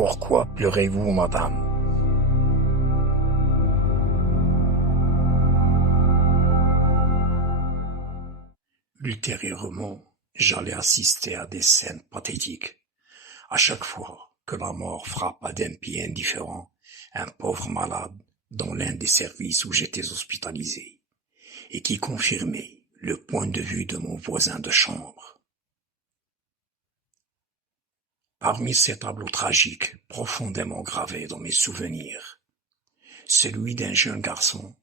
Pourquoi pleurez-vous, madame? Ultérieurement, j'allais assister à des scènes pathétiques. À chaque fois que la mort frappa d'un pied indifférent un pauvre malade dans l'un des services où j'étais hospitalisé, et qui confirmait le point de vue de mon voisin de chambre. Parmi ces tableaux tragiques profondément gravés dans mes souvenirs, celui d'un jeune garçon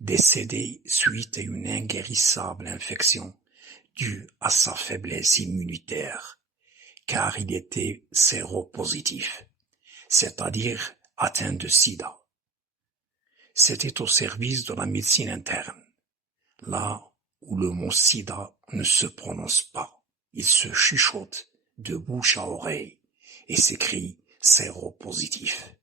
décédé suite à une inguérissable infection due à sa faiblesse immunitaire, car il était séropositif, c'est-à-dire atteint de sida. C'était au service de la médecine interne, là où le mot sida ne se prononce pas. Il se chuchote de bouche à oreille et s'écrit séropositif.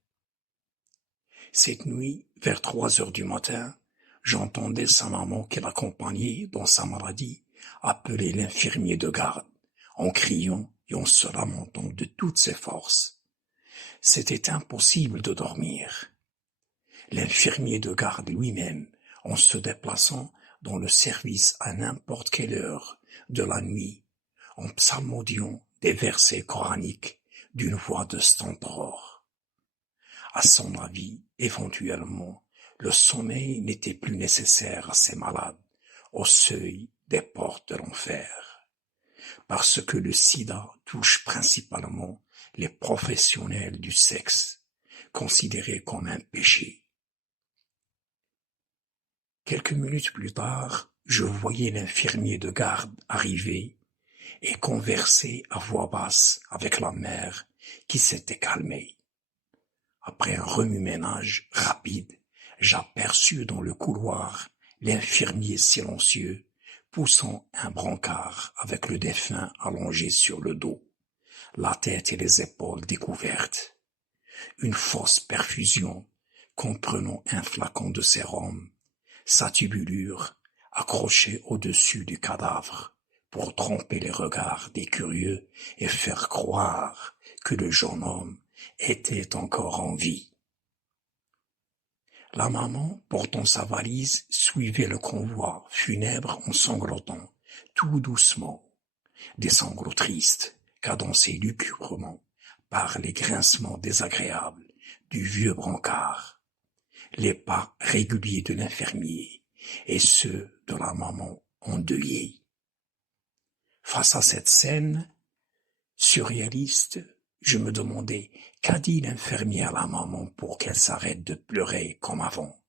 Cette nuit, vers 3 heures du matin, j'entendais sa maman qui l'accompagnait dans sa maladie appeler l'infirmier de garde, en criant et en se lamentant de toutes ses forces. C'était impossible de dormir. L'infirmier de garde lui-même, en se déplaçant dans le service à n'importe quelle heure de la nuit, en psalmodiant des versets coraniques d'une voix de stentor. À son avis, éventuellement, le sommeil n'était plus nécessaire à ces malades, au seuil des portes de l'enfer, parce que le sida touche principalement les professionnels du sexe, considérés comme un péché. Quelques minutes plus tard, je voyais l'infirmier de garde arriver et converser à voix basse avec la mère qui s'était calmée. Après un remue-ménage rapide, j'aperçus dans le couloir l'infirmier silencieux poussant un brancard avec le défunt allongé sur le dos, la tête et les épaules découvertes. Une fausse perfusion comprenant un flacon de sérum, sa tubulure accrochée au-dessus du cadavre pour tromper les regards des curieux et faire croire que le jeune homme était encore en vie. La maman, portant sa valise, suivait le convoi funèbre en sanglotant, tout doucement, des sanglots tristes, cadencés lugubrement par les grincements désagréables du vieux brancard, les pas réguliers de l'infirmier et ceux de la maman endeuillée. Face à cette scène surréaliste, je me demandais qu'a dit l'infirmier à la maman pour qu'elle s'arrête de pleurer comme avant.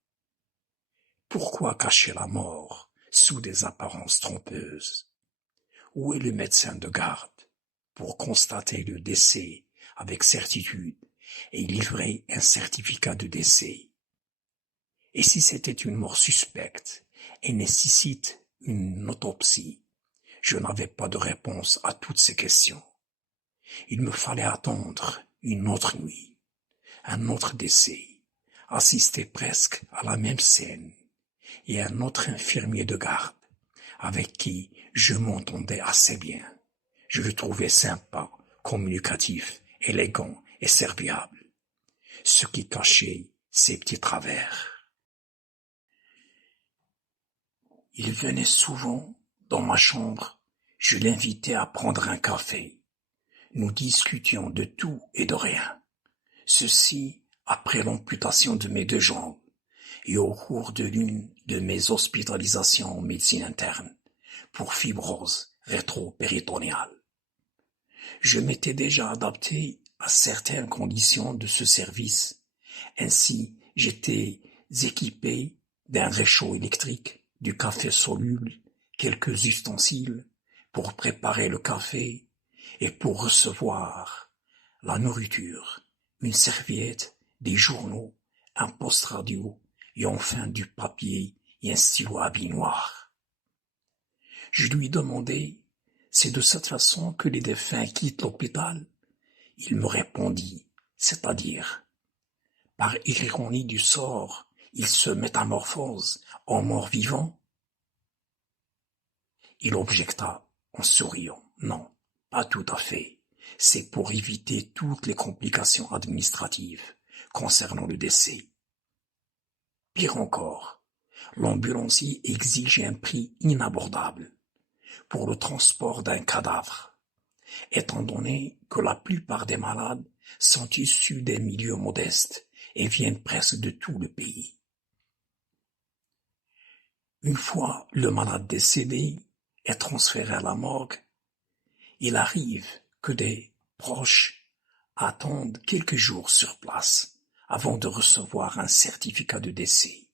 Pourquoi cacher la mort sous des apparences trompeuses? Où est le médecin de garde pour constater le décès avec certitude et livrer un certificat de décès? Et si c'était une mort suspecte et nécessite une autopsie? Je n'avais pas de réponse à toutes ces questions. Il me fallait attendre une autre nuit, un autre décès, assister presque à la même scène, et un autre infirmier de garde, avec qui je m'entendais assez bien. Je le trouvais sympa, communicatif, élégant et serviable, ce qui cachait ses petits travers. Il venait souvent dans ma chambre, je l'invitais à prendre un café. Nous discutions de tout et de rien. Ceci après l'amputation de mes 2 jambes et au cours de l'une de mes hospitalisations en médecine interne pour fibrose rétro-péritoniale. Je m'étais déjà adapté à certaines conditions de ce service. Ainsi, j'étais équipé d'un réchaud électrique, du café soluble, quelques ustensiles pour préparer le café et pour recevoir la nourriture, une serviette, des journaux, un poste radio et enfin du papier et un stylo à billes noires. Je lui demandai, c'est de cette façon que les défunts quittent l'hôpital? Il me répondit, c'est-à-dire, par ironie du sort, ils se métamorphosent en morts vivants? Il objecta en souriant, non, pas tout à fait. C'est pour éviter toutes les complications administratives concernant le décès. Pire encore, l'ambulancier exige un prix inabordable pour le transport d'un cadavre, étant donné que la plupart des malades sont issus des milieux modestes et viennent presque de tout le pays. Une fois le malade décédé est transféré à la morgue, il arrive que des proches attendent quelques jours sur place avant de recevoir un certificat de décès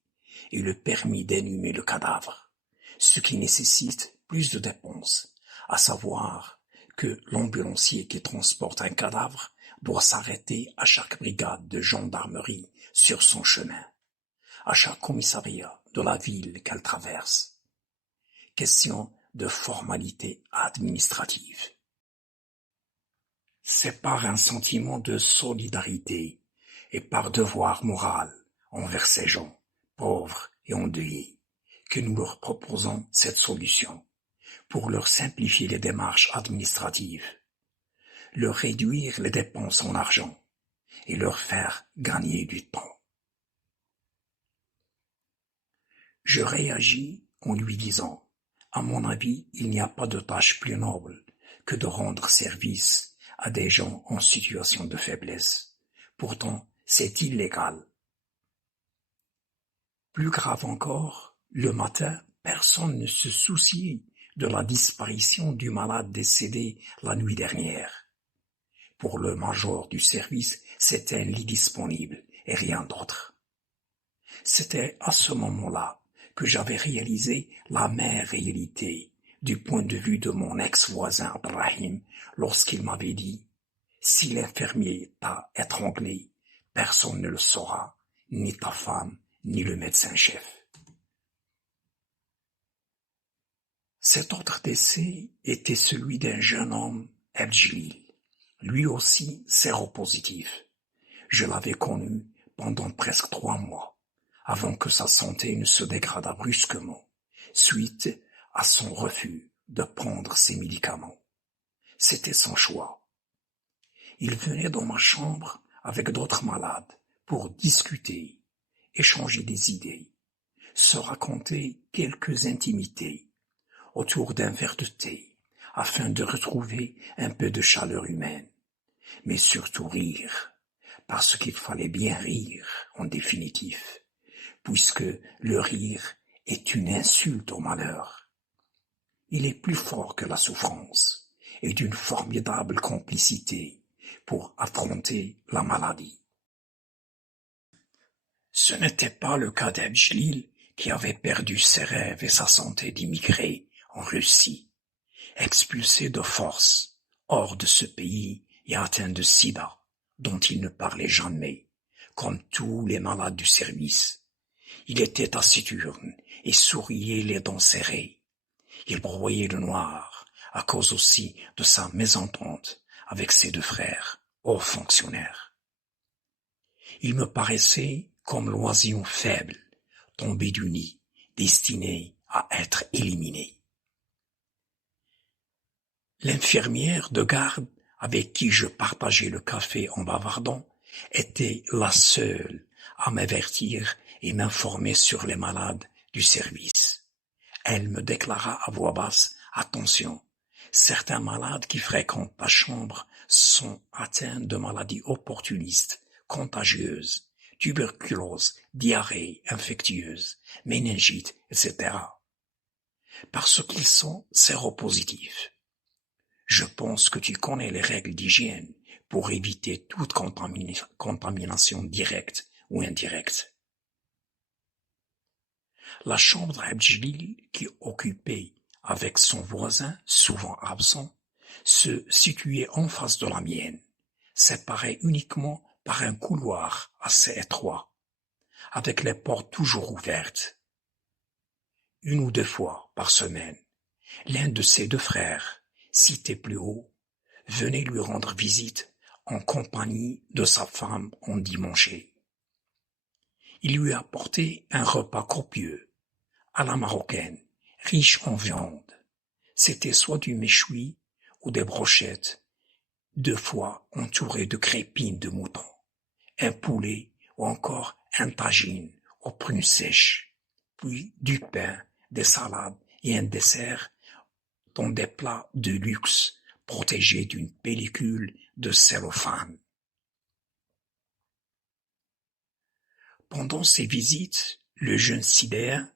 et le permis d'inhumer le cadavre, ce qui nécessite plus de dépenses, à savoir que l'ambulancier qui transporte un cadavre doit s'arrêter à chaque brigade de gendarmerie sur son chemin, à chaque commissariat de la ville qu'elle traverse. Question de formalité administrative. C'est par un sentiment de solidarité et par devoir moral envers ces gens, pauvres et endeuillés, que nous leur proposons cette solution pour leur simplifier les démarches administratives, leur réduire les dépenses en argent et leur faire gagner du temps. Je réagis en lui disant, à mon avis, il n'y a pas de tâche plus noble que de rendre service à des gens en situation de faiblesse. Pourtant, c'est illégal. Plus grave encore, le matin, personne ne se souciait de la disparition du malade décédé la nuit dernière. Pour le major du service, c'était un lit disponible et rien d'autre. C'était à ce moment-là que j'avais réalisé l'amère réalité du point de vue de mon ex-voisin Brahim lorsqu'il m'avait dit « Si l'infirmier t'a étranglé, personne ne le saura, ni ta femme, ni le médecin-chef. » Cet autre décès était celui d'un jeune homme, Abdjelil, lui aussi séropositif. Je l'avais connu pendant presque 3 mois, avant que sa santé ne se dégradât brusquement, suite à son refus de prendre ses médicaments. C'était son choix. Il venait dans ma chambre avec d'autres malades pour discuter, échanger des idées, se raconter quelques intimités autour d'un verre de thé, afin de retrouver un peu de chaleur humaine, mais surtout rire, parce qu'il fallait bien rire en définitif, puisque le rire est une insulte au malheur. Il est plus fort que la souffrance et d'une formidable complicité pour affronter la maladie. Ce n'était pas le cas d'Abdjelil qui avait perdu ses rêves et sa santé d'immigré en Russie, expulsé de force hors de ce pays et atteint de sida, dont il ne parlait jamais, comme tous les malades du service. Il était taciturne et souriait les dents serrées. Il broyait le noir, à cause aussi de sa mésentente avec ses 2 frères, hauts fonctionnaires. Il me paraissait comme l'oisillon faible, tombé du nid, destiné à être éliminé. L'infirmière de garde avec qui je partageais le café en bavardant était la seule à m'avertir et m'informer sur les malades du service. Elle me déclara à voix basse, « Attention, certains malades qui fréquentent ta chambre sont atteints de maladies opportunistes, contagieuses, tuberculose, diarrhée infectieuse, méningite, etc. Parce qu'ils sont séropositifs. Je pense que tu connais les règles d'hygiène pour éviter toute contamination directe ou indirecte. » La chambre d'Abdjelil, qui occupait avec son voisin, souvent absent, se situait en face de la mienne, séparée uniquement par un couloir assez étroit, avec les portes toujours ouvertes. 1 ou 2 fois par semaine, l'un de ses 2 frères, cité plus haut, venait lui rendre visite en compagnie de sa femme endimanchée. Il lui apportait un repas copieux, à la marocaine, riche en viande. C'était soit du méchoui ou des brochettes, 2 fois entouré de crépines de mouton, un poulet ou encore un tagine aux prunes sèches, puis du pain, des salades et un dessert dans des plats de luxe protégés d'une pellicule de cellophane. Pendant ces visites, le jeune Sibéen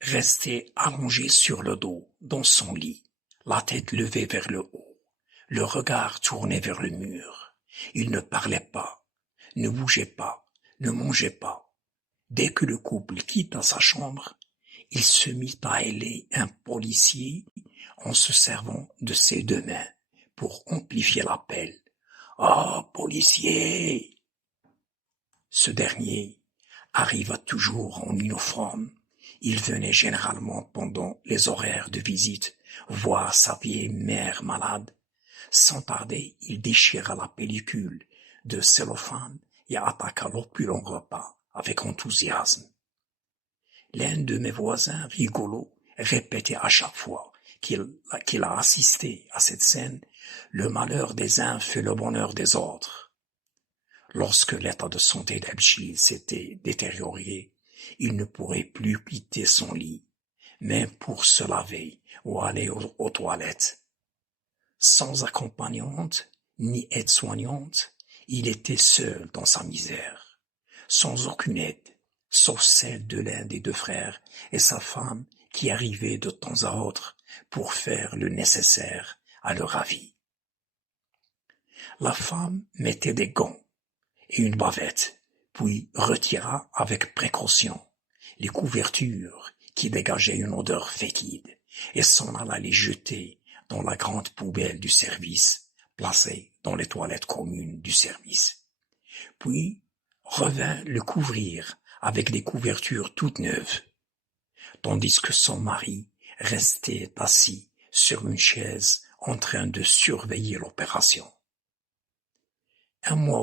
restait allongé sur le dos dans son lit, la tête levée vers le haut, le regard tourné vers le mur. Il ne parlait pas, ne bougeait pas, ne mangeait pas. Dès que le couple quitta sa chambre, il se mit à héler un policier en se servant de ses 2 mains pour amplifier l'appel. « Ah, policier !» Ce dernier arriva toujours en uniforme. Il venait généralement pendant les horaires de visite voir sa vieille mère malade. Sans tarder, il déchira la pellicule de cellophane et attaqua l'opulent repas avec enthousiasme. L'un de mes voisins rigolos répétait à chaque fois qu'il a assisté à cette scène, le malheur des uns fait le bonheur des autres. Lorsque l'état de santé d'Abjil s'était détérioré, il ne pourrait plus quitter son lit, même pour se laver ou aller aux toilettes. Sans accompagnante ni aide-soignante, il était seul dans sa misère, sans aucune aide, sauf celle de l'un des 2 frères et sa femme qui arrivaient de temps à autre pour faire le nécessaire à leur avis. La femme mettait des gants et une bavette, puis retira avec précaution les couvertures qui dégageaient une odeur fétide et s'en alla les jeter dans la grande poubelle du service, placée dans les toilettes communes du service. Puis revint le couvrir avec des couvertures toutes neuves, tandis que son mari restait assis sur une chaise en train de surveiller l'opération. Un mois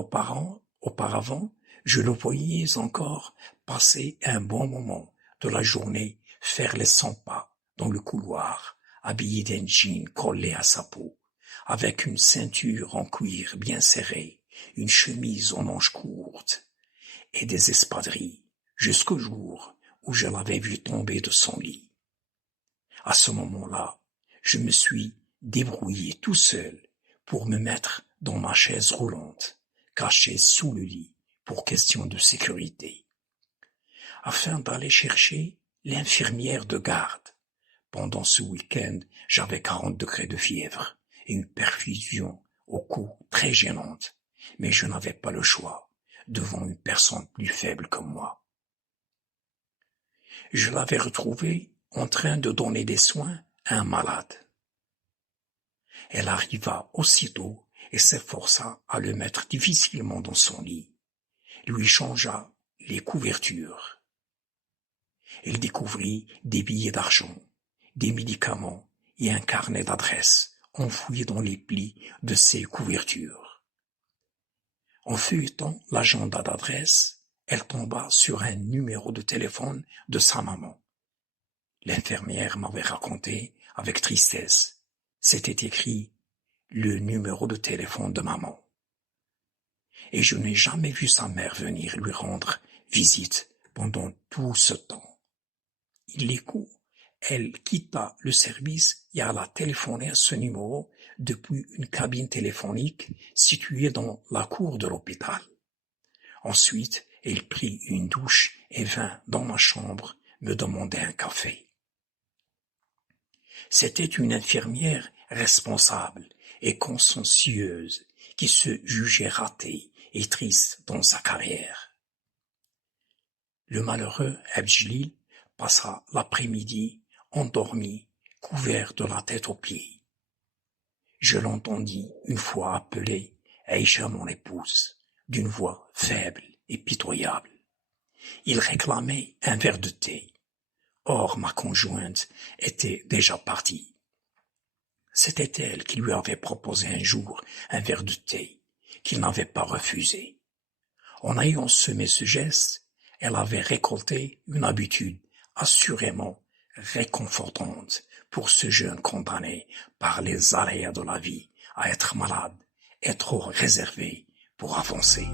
auparavant, je le voyais encore passer un bon moment de la journée faire les 100 pas dans le couloir, habillé d'un jean collé à sa peau, avec une ceinture en cuir bien serrée, une chemise aux manches courtes et des espadrilles, jusqu'au jour où je l'avais vu tomber de son lit. À ce moment-là, je me suis débrouillé tout seul pour me mettre dans ma chaise roulante, cachée sous le lit pour question de sécurité, afin d'aller chercher l'infirmière de garde. Pendant ce week-end, j'avais 40 degrés de fièvre et une perfusion au cou très gênante, mais je n'avais pas le choix devant une personne plus faible que moi. Je l'avais retrouvée en train de donner des soins à un malade. Elle arriva aussitôt et s'efforça à le mettre difficilement dans son lit, lui changea les couvertures. Elle découvrit des billets d'argent, des médicaments et un carnet d'adresses enfoui dans les plis de ses couvertures. En feuilletant l'agenda d'adresse, elle tomba sur un numéro de téléphone de sa maman. L'infirmière m'avait raconté avec tristesse. C'était écrit le numéro de téléphone de maman. Et je n'ai jamais vu sa mère venir lui rendre visite pendant tout ce temps. Illico, elle quitta le service et alla téléphoner à ce numéro depuis une cabine téléphonique située dans la cour de l'hôpital. Ensuite, elle prit une douche et vint dans ma chambre me demander un café. C'était une infirmière responsable et consciencieuse qui se jugeait ratée et triste dans sa carrière. Le malheureux Abdjlil passa l'après-midi endormi, couvert de la tête aux pieds. Je l'entendis une fois appeler Aïcha mon épouse, d'une voix faible et pitoyable. Il réclamait un verre de thé. Or ma conjointe était déjà partie. C'était elle qui lui avait proposé un jour un verre de thé, qu'il n'avait pas refusé. En ayant semé ce geste, elle avait récolté une habitude assurément réconfortante pour ce jeune condamné par les aléas de la vie à être malade est trop réservé pour avancer.